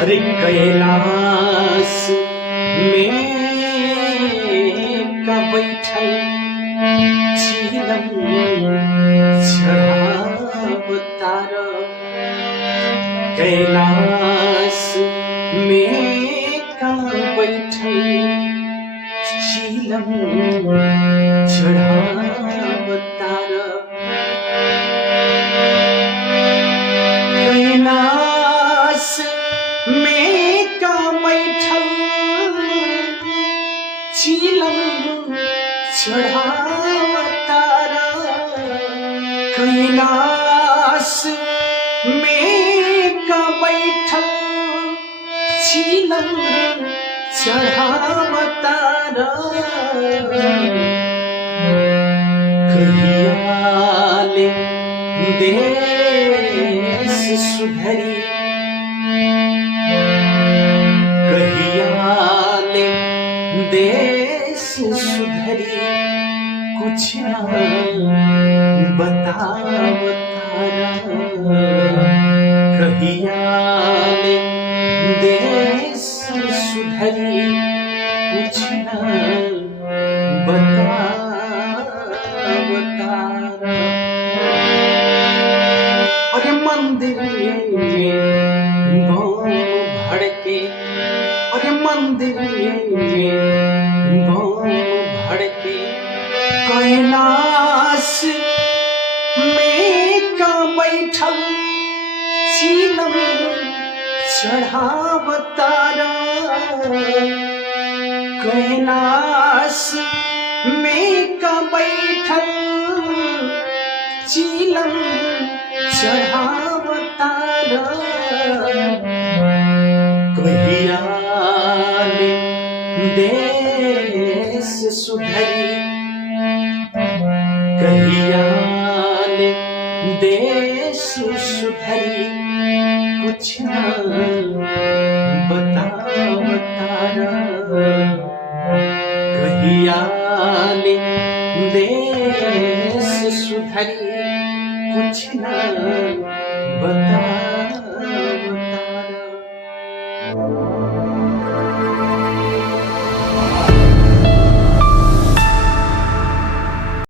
अरे कैलाश में का बैठल चीलम चढ़ावतार। कैलाश में का बैठल चीलम चढ़ावतार। कैलाश में का बैठल चीलम चढ़ावतार। कैलाश में का बैठल चीलम चढ़ावतार। कहियाले देश सुधरी, कहियाले देश सुधरी, कुछ ना बतावतारा। कहियाले देश सुधरी, कुछ ना बतावतारा। अरे मंदिर में बम भड़के, अरे मंदिर में बम भड़के। कैलाश में का बैठल चीलम चढ़ावतारा। कैलाश में का बैठल चीलम चढ़ावतार। कहियाले देश सुधरी, कहियाले देश सुधरी, कुछ ना बतावतारा। कहियाले देश सुधरी, कुछ ना बता।